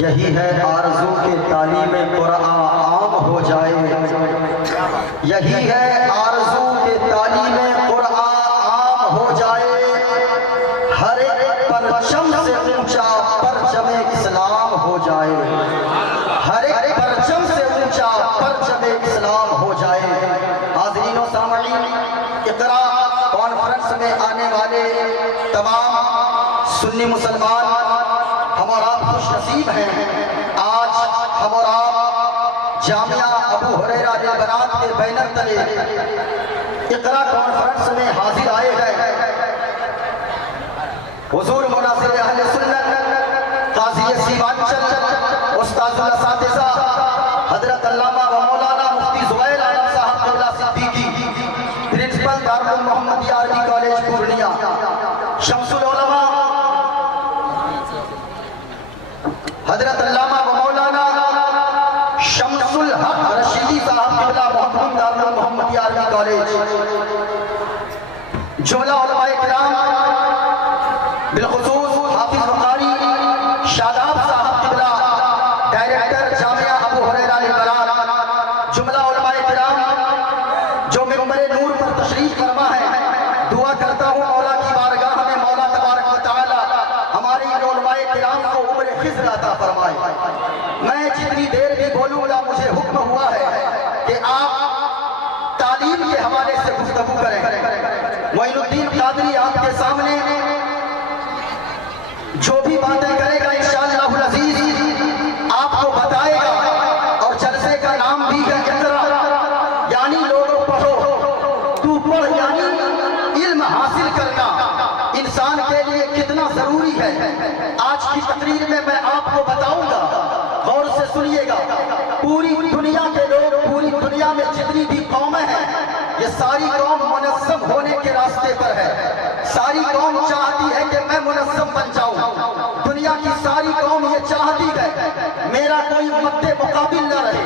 یہی ہے آرزو کہ تعلیم قرآن عام ہو جائے، یہی ہے آرزو کہ تعلیم قرآن عام ہو جائے، ہر ایک پرچم سے اونچا پرچم اسلام ہو جائے، ہر ایک پرچم سے اونچا پرچم اسلام ہو جائے۔ حاضرین و سامعین، اقرا کانفرنس میں آنے والے تمام سنی مسلمان ہم اور آپ خوش نصیب ہیں۔ آج ہم اور آپ جامعہ ابو ہریرہ للبنات کے بینر تلے اقرا کانفرنس میں حاضر آئے ہیں۔ حضور مناظر اہل سنت قاضی سیمانچل استاذ الاساتذہ حضرت علامہ و مولانا مفتی زبیر عالم صاحب قبلہ صدیقی، پرنسپل دارالعلوم محمدیہ عربی کالج پورنیہ، شمس العلماء حضرت علامہ و مولانا شمس الحق رشیدی صاحب قبلہ محترم دارالعلوم محمدیہ عربی کالج، جملہ علماء کرام بالخصوص حافظ بخاری شاداب صاحب قبلہ ڈائریکٹر جامعہ ابو ہریرہ للبنات، جملہ علماء کرام جو منبر نور پر تشریف فرما ہے، دعا کرتا ہوں مولا کی بارگاہ میں مولا تبارک و تعالی ہماری علماء کرام کو عمر خضر عطا فرمائے۔ میں جتنی دیر بھی بولوں گا مجھے حکم ہوا ہے کہ آپ تعلیم کے حوالے سے گفتگو کریں۔ معین الدین قادری آپ کے سامنے جو بھی باتیں کرے گا انشاءاللہ العزیز آپ کو بتائے گا، اور جلسے کا نام بھی ہے اقرا، یعنی لوگوں پڑھو، تو پڑھ یعنی علم حاصل کرنا انسان کے لیے کتنا ضروری ہے۔ آج کی تقریر میں آپ کو بتاؤں گا، غور سے سنیے گا۔ پوری دنیا کے لوگ، پوری دنیا میں جتنی بھی قومیں ہیں، یہ ساری قوم منظم ہونے کے راستے پر ہے۔ ساری قوم چاہتی ہے کہ میں منظم بن جاؤں، دنیا کی ساری قوم یہ چاہتی ہے میرا کوئی مد مقابل نہ رہے،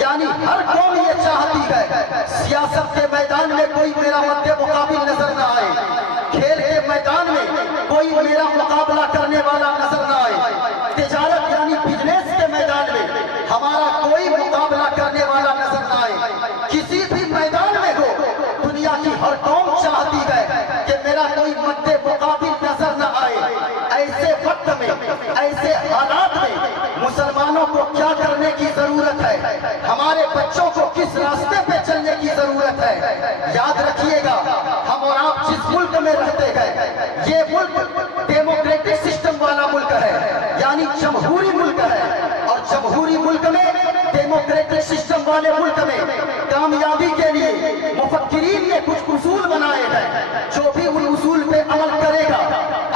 یعنی ہر قوم یہ چاہتی ہے سیاست کے میدان میں کوئی میرا مد مقابل نظر نہ آئے، کھیل کے میدان میں کوئی میرا مقابلہ کرنے والا نظر نہ آئے، تجارت یعنی بزنس کے میدان میں ہمارا کوئی مقابلہ کرنے والا نظر نہ آئے، کسی بھی میدان میں ہو دنیا کی ہر قوم چاہتی ہے کہ میرا کوئی مد مقابل نظر نہ آئے۔ ایسے وقت میں، ایسے حالات میں مسلمانوں کو کیا کرنے کی ضرورت ہے، ہمارے بچوں کو کس راستے پہ چلنے کی ضرورت ہے؟ یاد رکھیے گا، ہم اور آپ جس ملک میں رہتے ہیں یہ ملک ڈیموکریٹک سسٹم والا ملک ہے، یعنی جمہوری ملک ہے، اور جمہوری ملک میں، ڈیموکریٹک سسٹم والے ملک میں کامیابی کے لیے مفکرین نے کچھ اصول بنائے ہیں، جو بھی ان اصول پہ عمل کرے گا،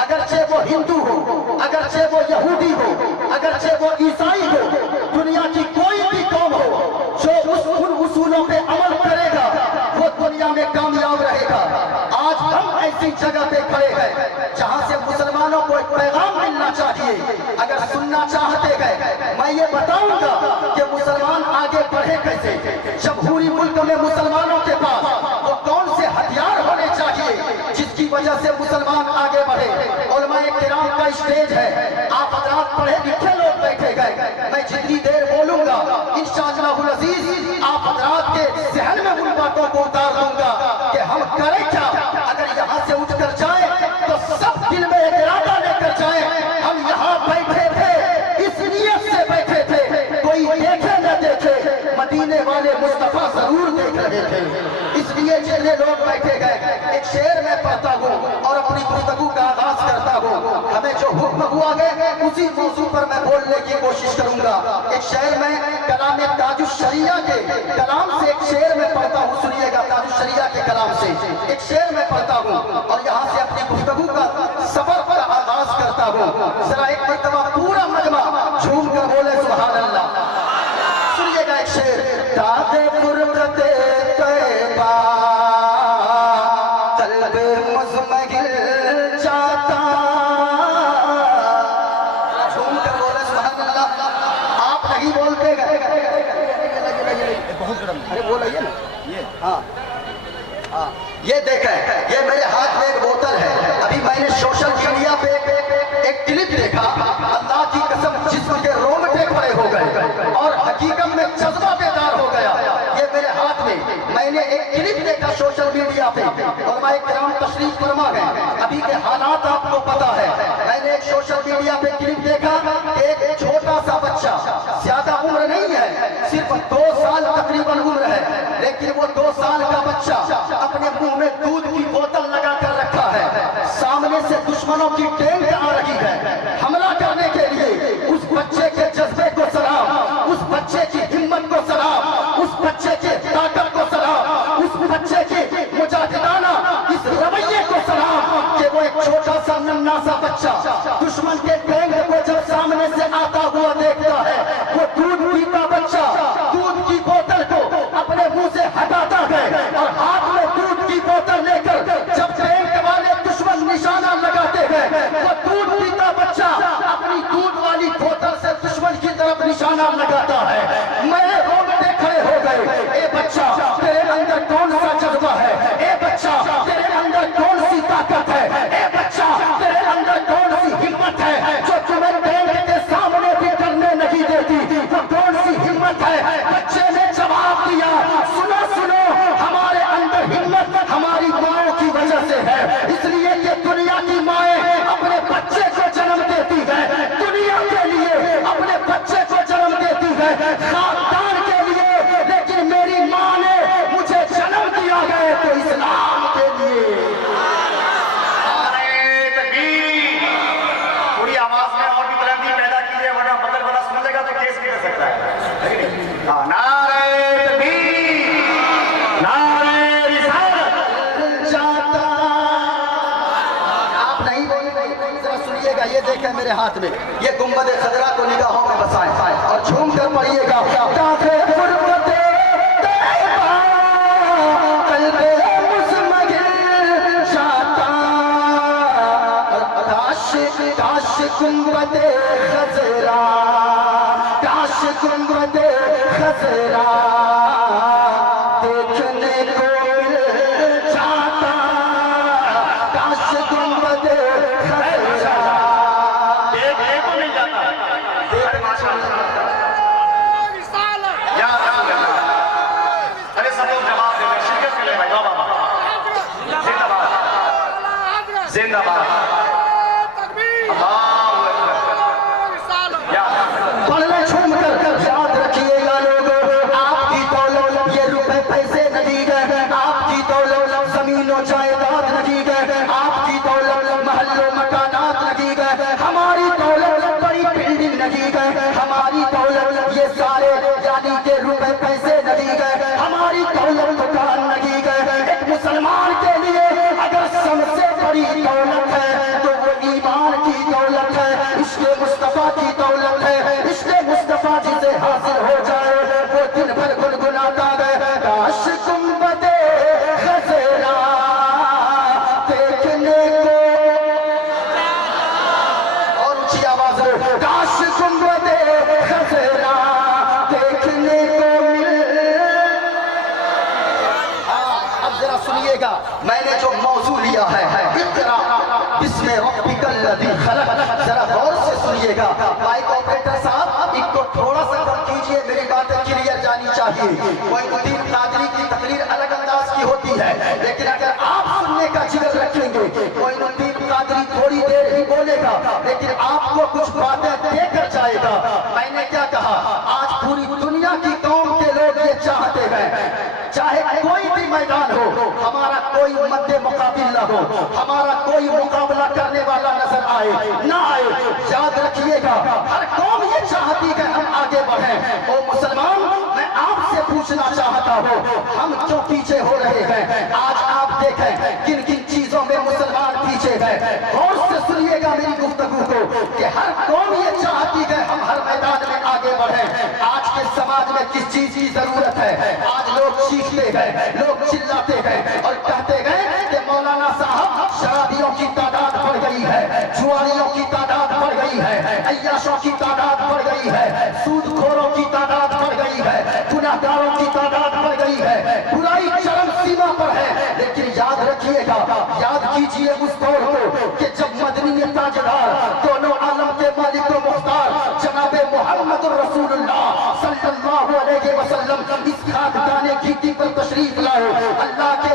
اگرچہ وہ ہندو ہو، اگرچہ وہ یہودی ہو، اگرچہ وہ عیسائی ہو، دنیا کی کوئی بھی قوم ہو، جو ان اصولوں پہ عمل کرے گا وہ دنیا میں کامیاب رہے گا۔ آج ہم ایسی جگہ پہ کھڑے ہیں جہاں سے مسلمانوں کو ایک پیغام ملنا چاہیے۔ اگر سننا چاہتے ہیں میں یہ بتاؤں گا کہ مسلمان آگے بڑھے کیسے، جمہوری ملک میں مسلمانوں کے پاس وہ کون سے ہتھیار ہونے چاہیے جس کی وجہ سے مسلمان آگے بڑھے۔ علماء کرام کا اسٹیج ہے، آپ حضرات پڑھے لکھے لوگ بیٹھے گئے، میں جتنی دیر بولوں گا انشاءاللہ العزیز آپ حضرات کے ذہن میں ان باتوں کو اتار دوں گا کہ ہم کریں کیا۔ اگر یہاں سے اٹھ کر جائیں تو سب دل میں ایک ارادہ لے کر جائیں، ہم یہاں بیٹھے تھے اس نیت سے بیٹھے تھے، کوئی دیکھے نہ دیکھے مدینے والے مصطفیٰ ضرور دیکھ رہے تھے، اس لیے جتنے لوگ بیٹھے گئے ایک شعر میں پڑھتا ہوں اور اپنی گفتگو کا آغاز کرتا ہوں۔ ہمیں جو حکم ہوا ہے اسی موضوع پر میں بولنے کی کوشش کروں گا۔ ایک شعر میں کلام تاج الشریعہ کے کلام سے ایک شعر میں پڑھتا ہوں، سنیے گا، تاج الشریعہ کے کلام سے ایک شعر میں پڑھتا ہوں اور یہاں سے اپنی گفتگو کا سفر کا آغاز کرتا ہوں۔ ذرا ایک مرتبہ پورا مجمع جھوم کر بولے سبحان اللہ۔ سنیے گا ایک شعر، تاج فرقت طیبہ قلب مزمحل جاتا، جھوم کر بولے سبحان اللہ۔ آپ نہیں بولتے گئے، ارے بولئیے نا، ہاں یہ دیکھیں، یہ میرے ہاتھ میں ایک بوتل ہے، ابھی میں نے میڈیا پہ علماء کرام تشریف فرما گئے. ابھی کے حالات آپ کو پتا ہے. میں نے ایک سوشل میڈیا پہ کلپ دیکھا کہ ایک چھوٹا سا بچہ, زیادہ عمر نہیں ہے, صرف 2 سال تقریباً عمر ہے, لیکن وہ 2 سال کا بچہ اپنے منہ میں دودھ کی بوتل لگا کر رکھا ہے. سامنے سے دشمنوں کی ٹینک آ رہی ہے حملہ کرنے کے لیے. اس بچے کے جذبے کو سلام, اس بچے کی ہمت کو سلام, اس بچے کی طاقت کو سلام, اس بچے کی مجاہدانہ اس رویے کو سلام کہ وہ ایک چھوٹا سا ننھا سا بچہ دشمن کے ٹینک کو جب سامنے سے آتا ہوا دیکھتا ہے, وہ دودھ پیتا بچہ دودھ کی بوتل کو اپنے منہ سے ہٹاتا ہے اور ہاتھ میں دودھ کی بوتل لے کر جب ٹینک والے دشمن نشانہ لگاتے ہیں, وہ دودھ پیتا بچہ اپنی دودھ والی بوتل سے دشمن کی طرف نشانہ لگاتا ہے. میں روکتے کھڑے ہو گئے, اے بچہ تیرے اندر کون سا جذبہ ہے, اے بچہ تیرے اندر کون سی طاقت ہے, اے بچہ تیرے اندر کون سی ہمت ہے جو تمہیں ٹینک کے سامنے بھی کرنے نہیں دیتی, وہ کون سی ہمت ہے. بچے نے جواب دیا, سنو سنو, ہمارے اندر ہمت ہماری ماؤں کی وجہ سے ہے, اس لیے کہ دنیا کی مائیں اپنے بچے کو جنم دیتی ہے, دنیا کے لیے اپنے بچے کو جنم دیتی ہے, خاندان کے لیے, لیکن میری ماں نے مجھے جنم دیا ہے تو اسلام کے لیے. نعرہ تکبیر. تھوڑی آواز میں اور بھی بلندی پیدا کیجیے ورنہ بدل والا سن لے گا تو کیس بھی کر سکتا ہے. نعرہ تکبیر, نعرہ رسالت. جاتا آپ نہیں بولیں, ذرا سنیے گا, یہ دیکھیں میرے ہاتھ میں یہ گنبد خضرا کو نگاہوں میں بسائیں اور جھوم کر پڑھیے گا. تاکہ غربت طیبہ قلب مسمگل جاتا, کاش کاش گنبد خضرا, کاش گنبد خضرا دیکھنے کو مل جاتا, کاش گنبد خضرا. دیکھنے کو مل جاتا. یا رسول اللہ. ارے سب لوگ جواب دیں, شرکت کر لیں بھائی. بابا زندہ باد, زندہ باد. پڑھ لیں جھوم کر, یاد رکھیے گا لوگوں, آپ کی دولت یہ روپے پیسے نہیں گئے, آپ کی دولت زمین و جائیداد نہیں گئے, آپ کی دولت محل و مکانات نہیں گئے, ہماری دولت بڑی بلڈنگ نہیں گئے, ہماری دولت یہ سارے یعنی کہ روپے پیسے نہیں گئے, ہماری دولت دکان نہیں گئے. ایک مسلمان کے لیے اگر سب سے بڑی دولت ہے تو وہ ایمان کی دولت ہے, عشق مصطفیٰ کی دولت ہے. عشق مصطفیٰ جسے حاصل ہو جائے وہ دن بھر گنگناتا ہے, کاش گنبد خضرا دیکھنے کو, اور اونچی آواز میں, کاش گنبد خضرا دیکھنے کو مل. اب ذرا سنیے گا, میں نے جو موضوع لیا ہے اقرا بسم ربک الذی خلق, ذرا غور سے سنیے گا. مائک آپریٹر صاحب ایک تو تھوڑا سا کم کیجئے, میری باتیں کلیئر جانی چاہیے. معین الدین قادری کی تقریر الگ انداز کی ہوتی ہے, لیکن اگر آپ سننے کا جگر رکھیں گے, معین الدین قادری تھوڑی دیر ہی بولے گا لیکن آپ کو کچھ باتیں دے کر جائے گا. میں نے کیا کہا, آج پوری دنیا کی قوم کے لوگ یہ چاہتے ہیں چاہے کوئی بھی میدان ہو ہمارا کوئی مد مقابل نہ ہو, ہمارا کوئی مقابلہ کرنے والا نظر آئے نہ آئے. یاد رکھیے گا, ہر قوم یہ چاہتی ہے ہم آگے بڑھیں. او مسلمان, میں آپ سے پوچھنا چاہتا ہوں, ہم کیوں پیچھے ہو رہے ہیں؟ آج آپ دیکھیں کن کن چیزوں میں مسلمان پیچھے ہیں. غور سے سنیے گا میری گفتگو کو کہ ہر قوم یہ چاہتی ہے ہم ہر میدان میں آگے بڑھیں. آج کے سماج میں کس چیز کی ضرورت ہے؟ آج لوگ چیختے ہیں, لوگ چلاتے ہیں اور کہتے ہیں کہ مولانا صاحب شرابیوں کی تعداد بڑھ گئی ہے, جواریوں کی تعداد بڑھ گئی ہے, عیاشوں کی تعداد بڑھ گئی ہے, سود خوروں کی تعداد بڑھ گئی ہے, گناہگاروں کی تعداد بڑھ گئی ہے, برائی چرم سیما پر ہے. لیکن یاد رکھیے گا, یاد کیجئے اس دور کو کہ جب مدنی تاجدار دونوں عالم کے مالک و مختار جناب محمد رسول اللہ صلی اللہ علیہ وسلم اس خاکدان گیتی پر تشریف لائے, اللہ کے